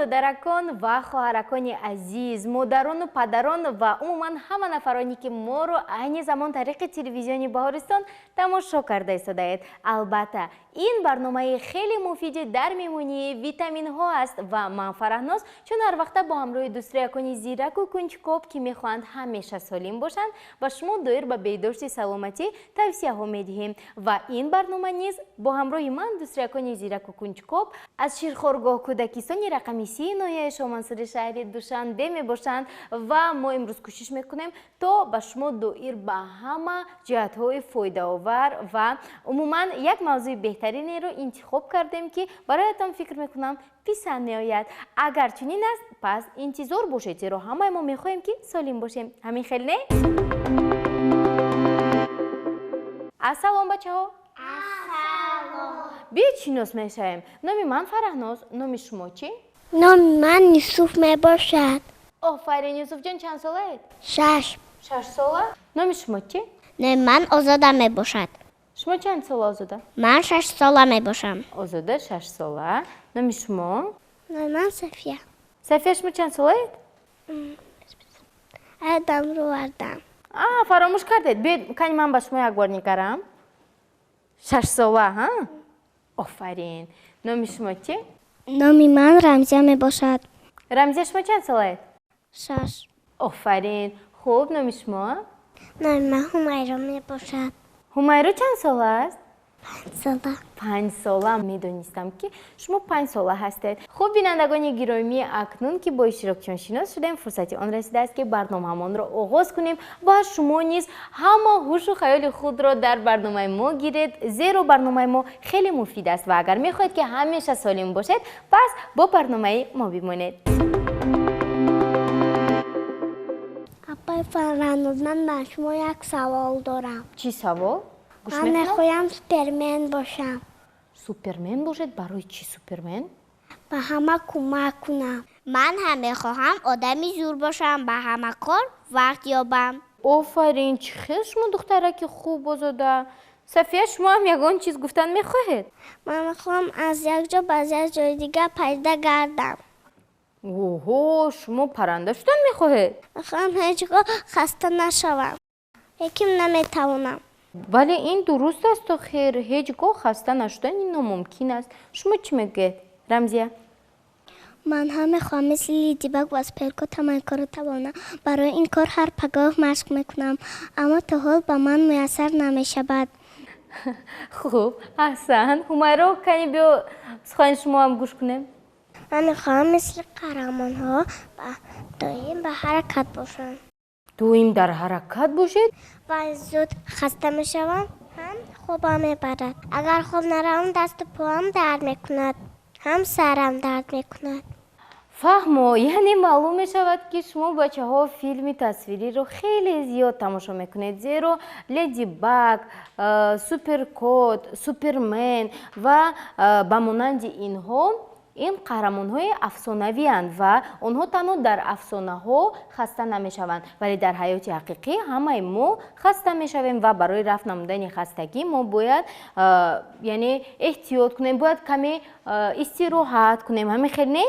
додаракон ва хоҳаракони азиз, модарону падарон ва умуман ҳама нафароне ки моро айни замон тариқи телевизиони Баҳористон тамошо карда истодаед. Албатта ин барномаи хеле муфиди дар мемонии витаминҳо аст ва ман Фараҳноз чун ҳар вақта бо ҳамроҳи дустуракони зираку кунҷкоб ки мехоҳанд ҳамеша солим бошанд ба шумо доир ба беҳдошти саломатӣ тавсияҳо медиҳем ва ин барнома низ бо ҳамроҳи ман дустуракони зираку кунҷкоб аз ширхоргоҳ кӯдакистони рақами 30 ноҳияи Шомансури шаҳри Душанбе мебошанд ва мо имрӯз кӯшиш мекунем то ба шумо доир ба ҳама ҷиҳатҳои фоидаовар ва умуман як мавзӯи беҳтаринеро интихоб кардем ки бароятон фикр мекунам писанд меояд. Агар чунин аст, пас интизор бошед, зеро ҳамаи мо мехоҳем ки солим бошем. Ҳамин хел не? Ассалом бачаҳо. Биед шинос мешавем. Номи ман Фараҳноз, номи шумо чӣ? Номи ман Юсуф мебошад. Офарин, Юсуфҷон чанд солаед? 6. 6 сола. Номи шумо чӣ? Номи ман Озода мебошад. Шумо чанд сола Озода? Ман 6 сола мебошам. Озода 6 сола. Номи шумо? Номи ман Сафия. Сафия, шумо чанд солаед? Айдам рувардам. Фаромӯш кардед. Биед кани ман ба шумо як бор нигарам. 6 сола, ҳа? Офарин. Номи шумо чӣ? Номи ман Рамзия мебошад. Рамзия, шумо чанд солаед? 6. Офарин. Хуб, номи шумо? Номи ман Ҳумайро мебошад. Ҳумайро чанд сола аст? 5 сола. 5 сола. Медонистам ки шумо 5 сола ҳастед. Хуб, бинандагони гиромӣ, акнун ки бо иштирокчиён шинос шудем, фурсати он расидааст ки барномаамонро оғоз кунем ва шумо низ ҳама ҳушу хаёли худро дар барномаи мо гиред, зеро барномаи мо хеле муфид аст ва агар мехоҳед ки ҳамеша солим бошед, пас бо барномаи мо бимонед. Апай Фараҳноз, ман ба шумо як савол дорам. Чӣ савол? Ман мехоҳам супермен бошам. Супермен бошед? Барои чӣ супермен? Ба ҳама кӯмак кунам. Ман ҳам мехоҳам одами зур бошам, ба ҳама кор вақт ёбам. Офарин, чӣ хел шумо духтараки хуб Озода. Сафия, шумо ҳам ягон чиз гуфтан мехоҳед? Ман мехоҳам аз як ҷо ба як ҷои дигар пайда гардам. Оҳо, шумо парранда шудан мехоҳед? мехоҳам ҳеҷ гоҳ хаста нашавам, лекин наметавонам. Вале ин дуруст аст охир, ҳеҷ гоҳ хаста нашудан ин номумкин аст. Шумо чӣ мегӯед, Рамзия? Ман ҳам мехоҳам мисли Лидибаг ва Суперкот ҳамаи корро тавонам. Барои ин кор ҳар пагоҳ машқ мекунам, аммо то ҳол ба ман муяссар намешавад. Хуб, аҳсан. Ҳумайро, кани биё сухани шумо ҳам гӯш кунем. Ман мехоҳам мисли қаҳрамонҳо доим ба ҳаракат бошам. Доим дар ҳаракат бошед? Вай зуд хаста мешавам, ҳам хобам мебарад. Агар хоб наравам, дасту поам дард мекунад, ҳам сарам дард мекунад. Фаҳмо, яъне маълум мешавад ки шумо бачаҳо филми тасвириро хеле зиёд тамошо мекунед, зеро Леди Баг, Суперкот, Супермен ва ба монанди инҳо ин қаҳрамонҳои афсонавианд ва онҳо танҳо дар афсонаҳо хаста намешаванд, вале дар ҳаёти ҳақиқӣ ҳамаи мо хаста мешавем ва барои рафт намудани хастагӣ мо бояд яъне эҳтиёт кунем, бояд каме истироҳат кунем. Ҳамин хел не?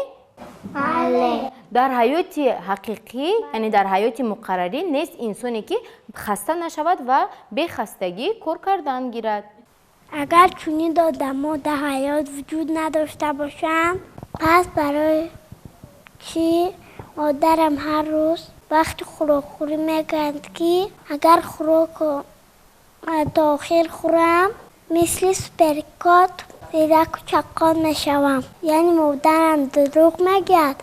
Бале. Дар ҳаёти ҳақиқӣ, яъне дар ҳаёти муқаррарӣ нест инсоне ки хаста нашавад ва бехастагӣ кор кардан гирад. Агар чунин одамо дар ҳаёт вуҷуд надошта бошанд, пас барои чӣ модарам ҳар рӯз вақти хӯрокхӯрӣ мегӯянд ки агар хӯрокро то охир хӯрам, мисли Суперкот зираку чаққон мешавам. Яъне модарам дурӯғ мегӯяд?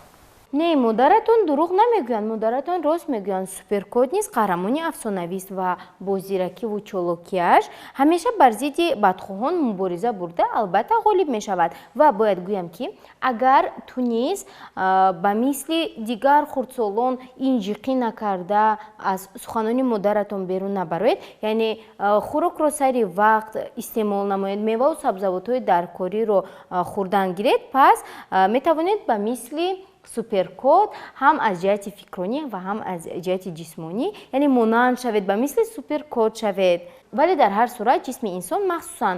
Не, модаратон дурӯғ намегӯянд, модаратон рост мегӯянд. Суперкот низ қаҳрамони афсонавист ва бо зиракиву чолокияш ҳамеша бар зидди бадхоҳон мубориза бурда, албатта ғолиб мешавад. Ва бояд гӯям ки агар ту низ ба мисли дигар хурдсолон инҷиқӣ накарда аз суханони модаратон берун набароед, яъне хӯрокро сайри вақт истеъмол намоед, меваву сабзавотҳои даркориро хӯрдан гиред, пас метавонед ба мисли суперкод ҳам аз ҷиҳати фикронӣ ва ҳам аз ҷиҳати ҷисмонӣ, яъне монанд шавед ба мисли суперкод шавед. вале дар ҳар сурат ҷисми инсон махсусан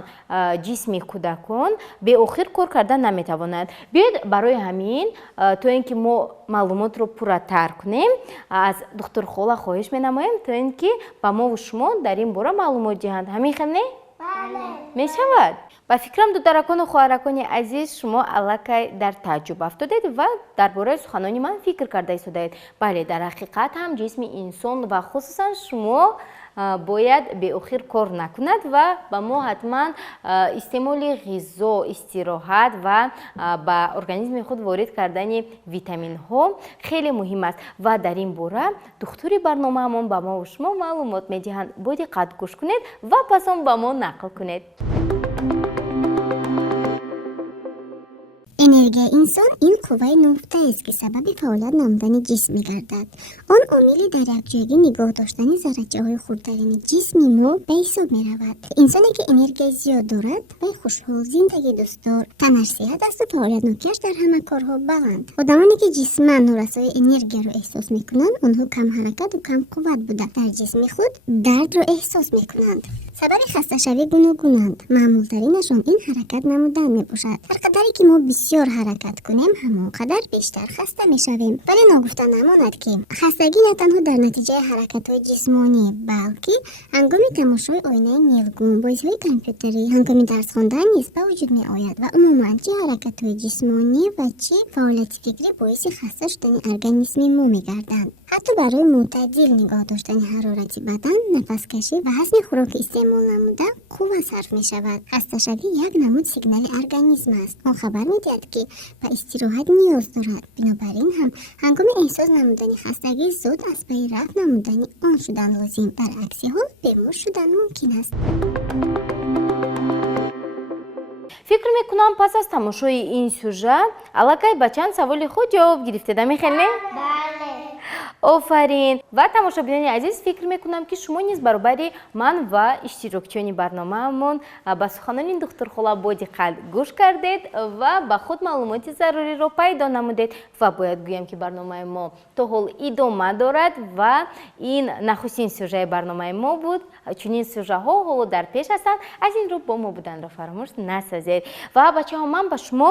ҷисми кӯдакон беохир кор карда наметавонад. биёед барои ҳамин то ин ки мо маълумотро пурратар кунем, аз духтур Хола хоҳиш менамоем то ин ки ба мову шумо дар ин бора маълумот диҳанд. ҳамин хел не? бале. мешавад? ба фикрам духтаракону хоҳаракони азиз, шумо аллакай дар тааҷҷуб афтодед ва дар бораи суханони ман фикр карда истодаед. бале, дар ҳақиқат ҳам ҷисми инсон ва хусусан шумо бояд беохир кор накунад ва ба мо ҳатман истеъмоли ғизо, истироҳат ва ба организми худ ворид кардани витаминҳо хеле муҳим аст ва дар ин бора духтури барномаамон ба мову шумо маълумот медиҳанд. бо диққат гӯш кунед ва пас он ба мо нақл кунед. энергияи инсон ин қувваи нуфтаест ки сабаби фаъолият намудани ҷисм мегардад. он омили дар якҷоягӣ нигоҳ доштани заррачаҳои хурдтарини ҷисми мо ба ҳисоб меравад. инсоне ки энергияи зиёд дорад вай хушҳол, зиндагӣ дӯстдор, танаш сеҳат асту фаъолиятнокияш дар ҳама корҳо баланд. одамоне ки ҷисман норасои энергияро эҳсос мекунанд, онҳо камҳаракату камқувват буда дар ҷисми худ дардро эҳсос мекунанд. сабаби хасташавӣ гуногунанд. маъмултаринашон ин ҳаракат намудан мебошад. ҳар қадаре ки мо бисёр ҳаракат кунем, ҳамон қадар бештар хаста мешавем. вале ногуфта намонад ки хастагӣ на танҳо дар натиҷаи ҳаракатҳои ҷисмонӣ, балки ҳангоми тамошои оинаи нилгун, бозиҳои компютерӣ, ҳангоми дарс хондан низ ба вуҷуд меояд ва умуман чӣ ҳаракатҳои ҷисмонӣ ва чӣ фаъолияти фикрӣ боиси хаста шудани организми мо мегарданд. ҳатто барои мӯътадил нигоҳ доштани ҳарорати бадан, нафаскашӣ ва ҳазми хӯроки истеъмол намуда қувва сарф мешавад. хасташавӣ як намуд сигнали организм аст. он хабар медиҳад ки ба истироҳат ниёз дорад. бинобар ин ҳам ҳангоми эҳсос намудани хастагӣ зуд аз пайи рафт намудани он шудан лозим. дар акси ҳол бемор шудан мумкин аст. фикр мекунам пас аз тамошои ин сюжа аллакай ба чанд саволи худ ҷавоб гирифтед. ҳамин не? бале. офарин. ва тамошобинони азиз, фикр мекунам ки шумо низ баробари ман ва иштирокчиёни барномаамон ба суханони духтур Хола бо диққат гӯш кардед ва ба худ маълумоти заруриро пайдо намудед. ва бояд гӯям ки барномаи мо то ҳол идома дорад ва ин нахустин сюжаи барномаи мо буд. чунин сюжаҳо ҳоло дар пеш ҳастанд. аз ин рӯ бо мо буданро фаромӯш насазед. ва бачаҳо, ман ба шумо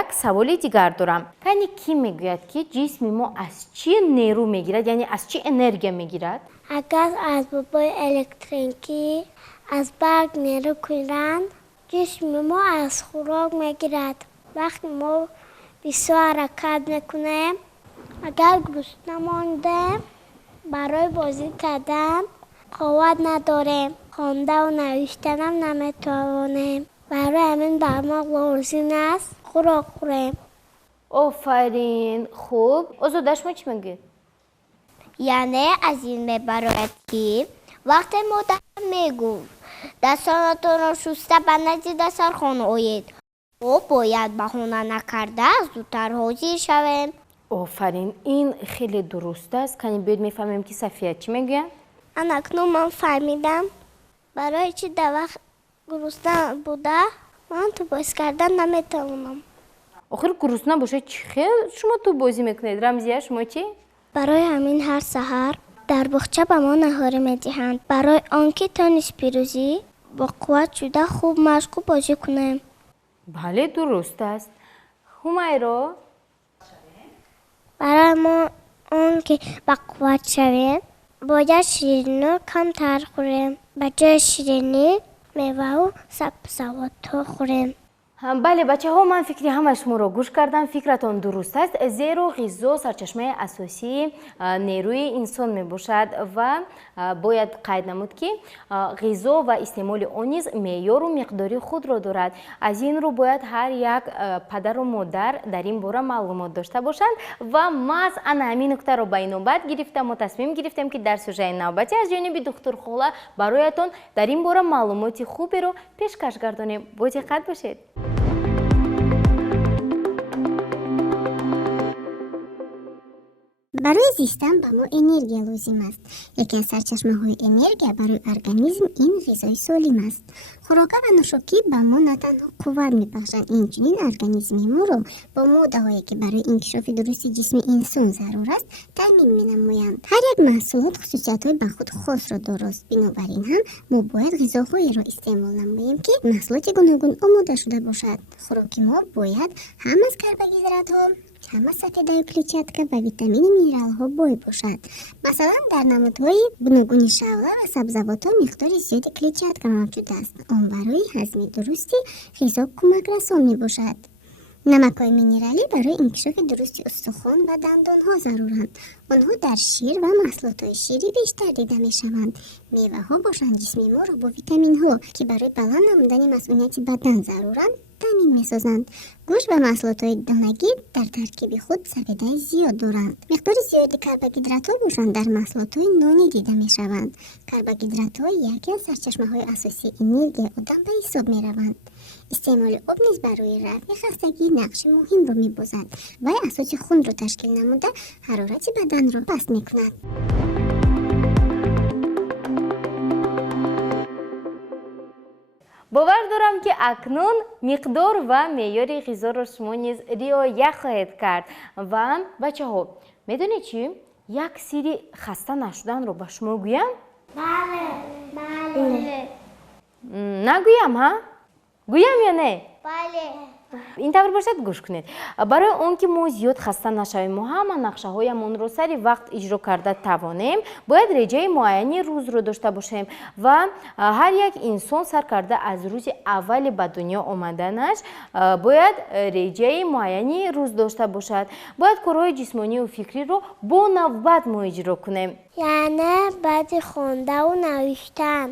як саволи дигар дорам. тани кӣ мегӯяд ки ҷисми мо аз чӣ нерӯ мегирад, яъне аз чӣ энергия мегирад? агар асбобҳои электрикӣ аз барқ нерӯ гиранд, ҷисми мо аз хӯрок мегирад. вақте мо бисёр ҳаракат мекунем, агар гурсна мондем, барои бозӣ кардан қувват надорем, хондану навиштанам наметавонем. барои ҳамин бар мо лозим аст хӯрок хӯрем. офарин. хуб, озода шумо чӣ мегӯед? яъне аз ин мебарояд ки вақте модар мегӯфт дастонатонро шуста ба назди дастархон оед, мо бояд баҳона накарда зудтар ҳозир шавем. офарин, ин хеле дуруст аст. кани биёед мефаҳмем ки Сафия чӣ мегӯяд? анакнун ман фаҳмидам. барои чи дар вақт гурусна буда ман ту бозӣ кардан наметавонам. охир гурусна бошед чӣ хел шумо ту бозӣ мекунед? Рамзия, шумо чӣ? барои ҳамин ҳар саҳар дар буғча ба мо наҳорӣ медиҳанд, барои он ки то нисфирӯзӣ бо қувват шуда хуб машқу бозӣ кунем. бале, дуруст аст. ҳумайро? барои мо он ки ба қувват шавем, бояд ширинӣ камтар хӯрем. ба ҷои ширинӣ меваву сабзавотҳо хӯрем. бале бачаҳо, ман фикри ҳама шуморо гӯш кардам. фикратон дуруст аст, зеро ғизо сарчашмаи асосии нерӯи инсон мебошад ва бояд қайд намуд ки ғизо ва истеъмоли он низ меъёру миқдори худро дорад. аз ин рӯ бояд ҳар як падару модар дар ин бора маълумот дошта бошанд ва маҳз ана ҳамин нуктаро ба инобат гирифта мо тасмим гирифтем ки дар сюжаи навбатӣ аз ҷониби духтур Хола бароятон дар ин бора маълумоти хуберо пешкаш гардонем. бо диққат бошед. барои зистан ба мо энергия лозим аст. яке аз сарчашмаҳои энергия барои организм ин ғизои солим аст. хӯрока ва нӯшокӣ ба мо на танҳо қувват мебахшанд, инчунин организми моро бо моддаҳое ки барои инкишофи дурусти ҷисми инсон зарур аст таъмин менамоянд. ҳар як маҳсулот хусусиятҳои ба худ хосро дорост. бинобар ин ҳам мо бояд ғизоҳоеро истеъмол намоем ки маҳсулоти гуногун омода шуда бошад. хӯроки мо бояд ҳам аз карбогидратҳо, ҳам аз сафедаи клетчатка ва витамини минералҳо бой бошад. масалан дар намудҳои гуногуни шавла ва сабзавотҳо миқдори зиёди клетчатка мавҷуд аст. он барои ҳазми дурусти ғизо кӯмакрасон мебошад. намакҳои минералӣ барои инкишофи дурусти устухон ва дандонҳо заруранд. онҳо дар шир ва маҳсулотҳои ширӣ бештар дида мешаванд. меваҳо бошанд ҷисми моро бо витаминҳо ки барои баланд намудани масъулияти бадан заруранд таъмин месозанд. гӯшт ва маҳсулотҳои донагӣ дар таркиби худ сафедаи зиёд доранд. миқдори зиёди карбогидратҳо бошанд дар маҳсулотҳои нонӣ дида мешаванд. карбогидратҳо яке аз сарчашмаҳои асосии энергияи одам ба ҳисоб мераванд. истеъмоли об низ барои рафъи хастагӣ нақши муҳимро мебозад. вай асоси хунро ташкил намуда ҳарорати баданро паст мекунад. бовар дорам ки акнун миқдор ва меъёри ғизоро шумо низ риоя хоҳед кард. ва бачаҳо, медонед чӣ? як сирри хаста нашуданро ба шумо гӯям? бале. нагӯям, ҳа? гӯям ё не? бале. ин тавр бошад гӯш кунед. барои он ки мо зиёд хаста нашавем, мо ҳама нақшаҳоямонро сари вақт иҷро карда тавонем, бояд реҷаи муайяни рӯзро дошта бошем ва ҳар як инсон сар карда аз рӯзи аввали ба дунё омаданаш бояд реҷаи муайяни рӯз дошта бошад. бояд корҳои ҷисмонию фикриро бо навбат мо иҷро кунем. яъне баъди хондаву навиштан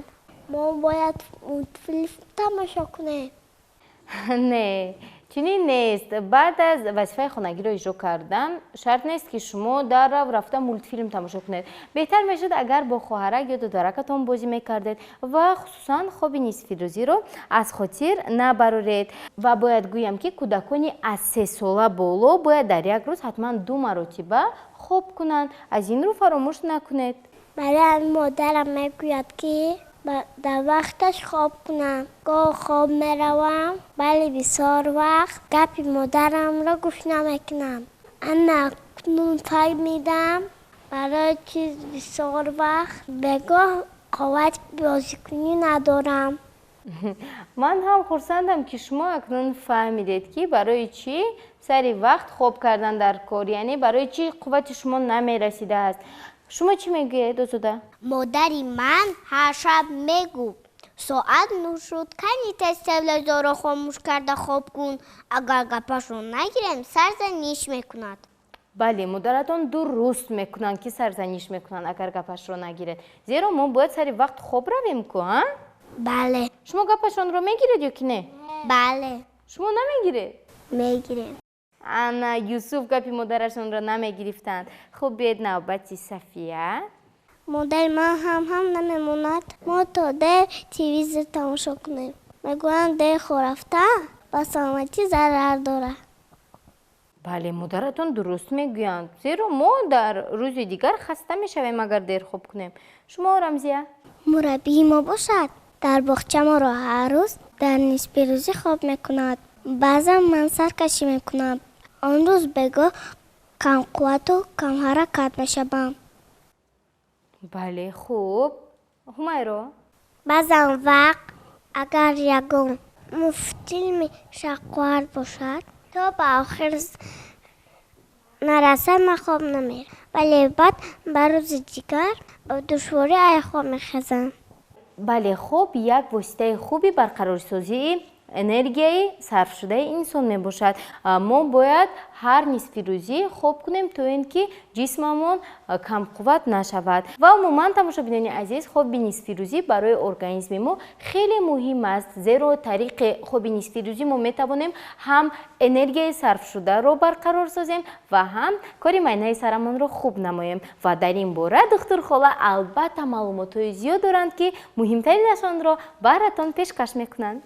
мо бояд мультфилм тамошо кунем. не, чунин нест. баъд аз вазифаи хонагиро иҷро кардан шарт нест ки шумо дар рав рафта мультфилм тамошо кунед. беҳтар мешуд агар бо хоҳарак ё додаракатон бозӣ мекардед ва хусусан хоби нисфирӯзиро аз хотир набароред. ва бояд гӯям ки кӯдакони аз 3 сола боло бояд дар як рӯз ҳатман 2 маротиба хоб кунанд. аз инро фаромӯш накунед. барои ҳамин модарам мегӯяд ки дар вақташ хоб кунам. гоҳ хоб меравам, вале бисёр вақт гапи модарамро гӯш намекунам. ана акнун фаҳмидам барои чиз бисёр вақт бегоҳ қуввати бозикунӣ надорам. ман ҳам хурсандам ки шумо акнун фаҳмидед ки барои чӣ сари вақт хоб кардан дар кор, яъне барои чӣ қуввати шумо намерасидааст. шумо чӣ мегӯед озода? модари ман ҳар шаб мегӯ соат нӯ шуд, кани тез телевизорро хомӯш карда хоб кун. агар гапашро нагирем сарзаниш мекунад. бале, модаратон дуруст мекунанд ки сарзаниш мекунанд агар гапашро нагиред. зеро мо бояд сари вақт хоб равем ку, ҳа? бале. шумо гапашонро мегиред ё ки не? бале. шумо намегиред? мегирем. ана юсуф гапи модарашонро намегирифтанд. хуб, биед навбати Сафия. модари ман ҳам намемонад. мо то дер телевизор тамошо кунем. мегӯянд дер хо рафта ба саломатӣ зарар дорад. бале, модаратон дуруст мегӯянд. зеро мо дар рӯзи дигар хаста мешавем агар дер хоб кунем. шумо Рамзия? мураббии мо бошад. дар боғча моро ҳар рӯз дар нисфирӯзӣ хоб мекунад. баъзан ман саркашӣ мекунам. он рӯз бегоҳ камқуввату камҳаракат мешавам. бале, хуб. ҳумайро? баъзан вақт агар ягон муфтилми шақвард бошад, то ба охир нарасад ман хоб намерам. вале баъд ба рӯзи дигар ба душворӣ ай хоб мехезам. бале, хоб як воситаи хуби барқарорсозии энергияи сарфшудаи инсон мебошад. мо бояд ҳар нисфи рӯзӣ хоб кунем то ин ки ҷисмамон камқувват нашавад. ва умуман тамошобинони азиз, хоби нисфирӯзӣ барои организми мо хеле муҳим аст. зеро тариқи хоби нисфирӯзӣ мо метавонем ҳам энергияи сарфшударо барқарор созем ва ҳам кори майнаи сарамонро хуб намоем. ва дар ин бора духтур хола албатта маълумотҳои зиёд доранд ки муҳимтаринашонро баратон пешкаш мекунанд.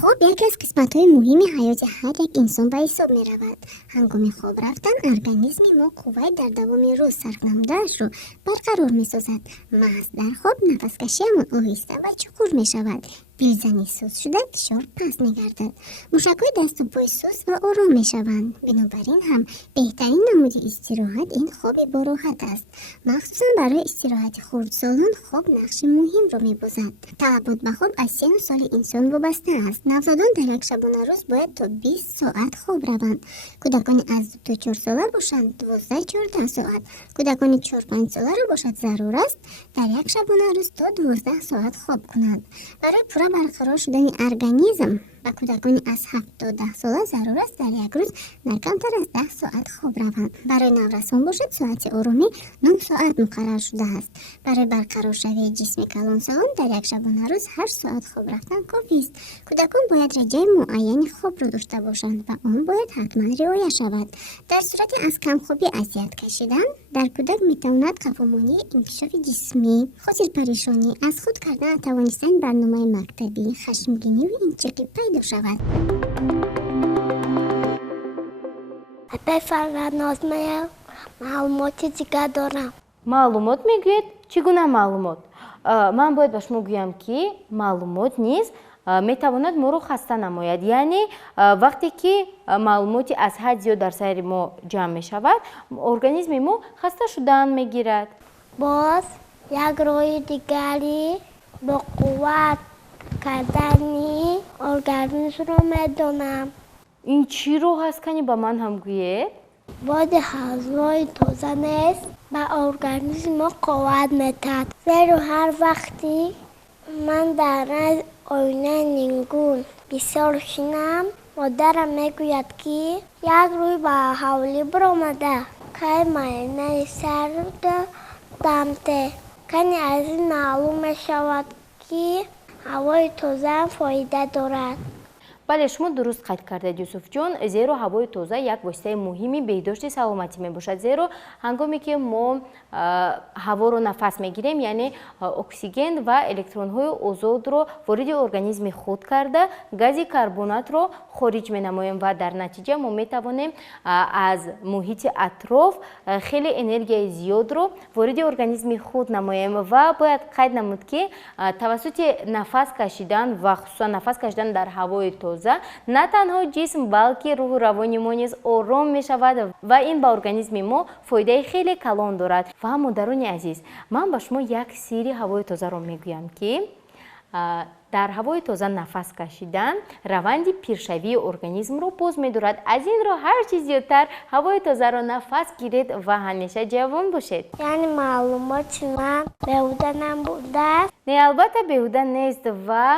хоб яке аз қисматҳои муҳими ҳаёти ҳар як инсон ба ҳисоб меравад. ҳангоми хоб рафтан организми мо қувваи дар давоми рӯз сарф намудаашро барқарор месозад. маҳз дар хоб нафаскашиамон оҳиста ва чуқур мешавад. билзани суст шуда фишор паст мегардад. мушакҳои дасту пои суст ва ором мешаванд. бинобар ин ҳам беҳтарин намуди истироҳат ин хоби бороҳат аст. махсусан барои истироҳати хурдсолон хоб нақши муҳимро мебозад. талабот ба хоб аз сину соли инсон вобаста аст. навзодон дар як шабонарӯз бояд то 20 соат хоб раванд. кӯдакони аз 2 то 4 сола бошанд 12-14 соат. кӯдакони 4-5 соларо бошад зарур аст дар як шабонарӯз то 12 соат хоб кунанд. барои пурра барқарор шудани организм ба кӯдакони аз 7 то 10 сола зарур аст дар як рӯз на камтар аз 10 соат хоб раванд. барои наврасон бошад соати оромӣ 9 соат муқаррар шудааст. барои барқароршавии ҷисми калонсолон дар як шабонарӯз 8 соат хоб рафтан кофист. кӯдакон бояд реҷаи муайяни хобро дошта бошанд ва он бояд ҳатман риоя шавад. дар сурати аз камхобӣ азият кашидан дар кӯдак метавонад қафомонии инкишофи ҷисмӣ, хотирпарешонӣ, аз худ кардан натавонистани барномаи мактабӣ, хашмгинӣ ва инчиқӣ пайдо шавад. بفرناز معلومات دیگر دارم. маълумот мегӯед? чӣ гуна маълумот? ман бояд ба шумо гӯям ки маълумот низ метавонад моро хаста намояд. яъне вақте ки маълумоти аз ҳад зиёд дар сайри мо ҷамъ мешавад, организми мо хаста шудан мегирад. باز یک روی دیگری با قوت کردنی ارگانیسم رو میدونم. ин чӣ роҳ аст кани ба ман ҳам гӯед? باد هوای تازه نیست به ارگانیسم ما قوت میدهد. زیرا هر وقتی من در آینه نگون بسیار شنم مادرم میگوید که یک روی به حوالی برآمده که معاینه سرد دمته. کنی از این معلوم میشود که ҳавои тоза фоида дорад. бале, шумо дуруст қайд кардед Юсуфҷон, зеро ҳавои тоза як воситаи муҳими беҳдошти саломатӣ мебошад. зеро ҳангоме ки мо ҳаворо нафас мегирем, яъне оксиген ва электронҳои озодро вориди организми худ карда гази карбонатро хориҷ менамоем ва дар натиҷа мо метавонем аз муҳити атроф хеле энергияи зиёдро вориди организми худ намоем. ва бояд қайд намуд ки тавассути нафас кашидан ва хусусан нафас кашидан дар ҳавои тоза на танҳо ҷисм, балки рӯҳу равони мо низ ором мешавад ва ин ба организми мо фоидаи хеле калон дорад. ва модарони азиз, ман ба шумо як сирри ҳавои тозаро мегӯям ки дар ҳавои тоза нафас кашидан раванди пиршавии организмро боз медорад. аз ин роҳ ҳар чӣ зиёдтар ҳавои тозаро нафас гиред ва ҳамеша ҷавон бошед. یعنی معلومات من بهوده نبوده. не, албатта беҳуда нест ва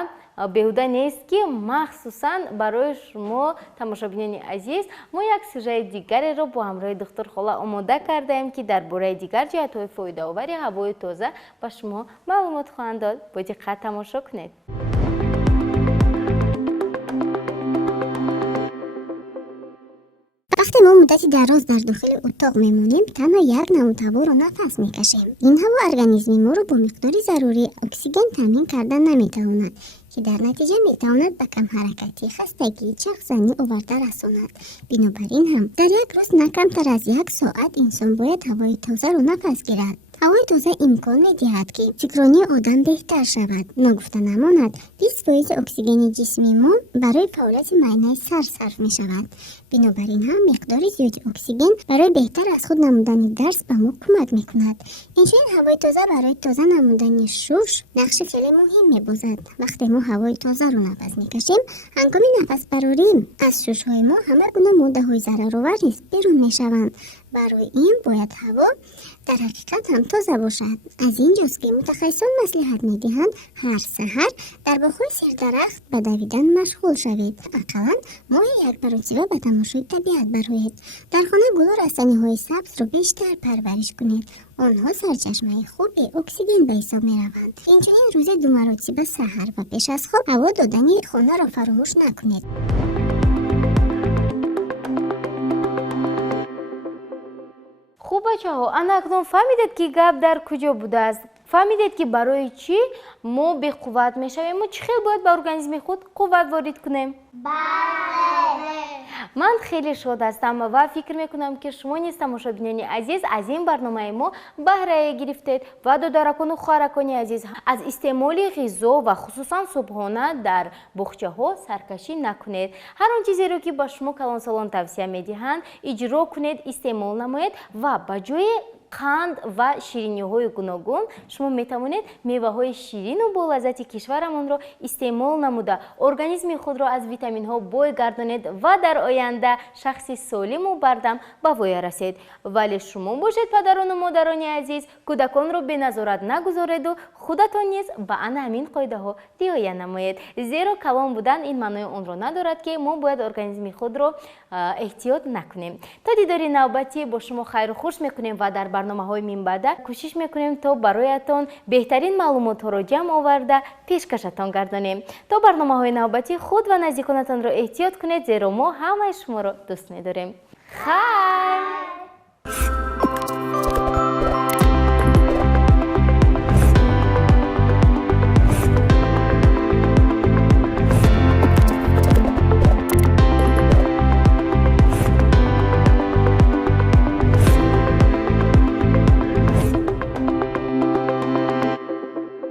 беҳуда нест ки махсусан барои шумо тамошобинони азиз мо як сюжети дигареро бо ҳамроҳи духтур Хола омода кардаем ки дар бораи дигар ҷиҳатҳои фоидаовари ҳавои тоза ба шумо маълумот хоҳанд дод. бо диққат тамошо кунед. вақте мо муддати дароз дар дохили утоқ мемонем, танҳо як намуд ҳаворо нафас мекашем. ин ҳаво организми моро бо миқдори зарурии оксиген таъмин кардан наметавонад, ки дар натиҷа метавонад ба камҳаракатӣ, хастагӣ, чахзанӣ оварда расонад. бинобар ин ҳам дар як рӯз на камтар аз 1 соат инсон бояд ҳавои тозаро нафас гирад. ҳавои тоза имкон медиҳад ки фикрронии одам беҳтар шавад. нагуфта намонад 20% оксигени ҷисми мо барои фаъолияти майнаи сар сарф мешавад. бинобар ин ҳам миқдори зиёди оксиген барои беҳтар аз худ намудани дарс ба мо кӯмак мекунад. инчунин ҳавои тоза барои тоза намудани шуш нақши хеле муҳим мебозад. вақте мо ҳавои тозаро нафас мекашем, ҳангоми нафасбарорӣ аз шушҳои мо ҳама гуна моддаҳои зараровар низ берун мешаванд. барои ин бояд ҳаво дар ҳақиқат ҳам тоза бошад. аз ин ҷост ки мутахассисон маслиҳат медиҳанд ҳар саҳар дар боғҳои сирдарахт ба давидан машғул шавед. ақаллан моҳи як маротиба ба тамошои табиат бароед. дар хона гулу растаниҳои сабзро бештар парвариш кунед. онҳо сарчашмаи хуби оксиген ба ҳисоб мераванд. инчунин рӯзи 2 маротиба саҳар ва пеш аз хоб ҳаво додани хонаро фаромӯш накунед. хуб бачаҳо, ана акнун фаҳмидед ки гап дар куҷо будааст? фаҳмидед ки барои чӣ мо беқувват мешавем? мо чӣ хел бояд ба организми худ қувват ворид кунем? ман хеле шод ҳастам ва фикр мекунам ки шумо низ тамошобинони азиз аз ин барномаи мо баҳрае гирифтед ва додаракону хоҳаракони азиз аз истеъмоли ғизо ва хусусан субҳона дар боғчаҳо саркашӣ накунед. ҳар он чизеро ки ба шумо калонсолон тавсия медиҳанд иҷро кунед, истеъмол намоед ва ба ҷои қанд ва шириниҳои гуногун шумо метавонед меваҳои ширину болаззати кишварамонро истеъмол намуда организми худро аз витаминҳо бой гардонед ва дар оянда шахси солиму бардам ба воя расед. вале шумо бошед падарону модарони азиз, кӯдаконро беназорат нагузореду худатон низ ба ана ҳамин қоидаҳо риоя намоед. зеро калон будан ин маънои онро надорад ки мо бояд организми худро эҳтиёт накунем. та дидори навбатӣ бо шумо хайру хуш мекунем ва дар барномаҳои минбаъда кӯшиш мекунем то бароятон беҳтарин маълумотҳоро ҷамъ оварда пешкашатон гардонем. то барномаҳои навбатӣ худ ва наздиконатонро эҳтиёт кунед, зеро мо ҳамаи шуморо дӯст медорем. хайр!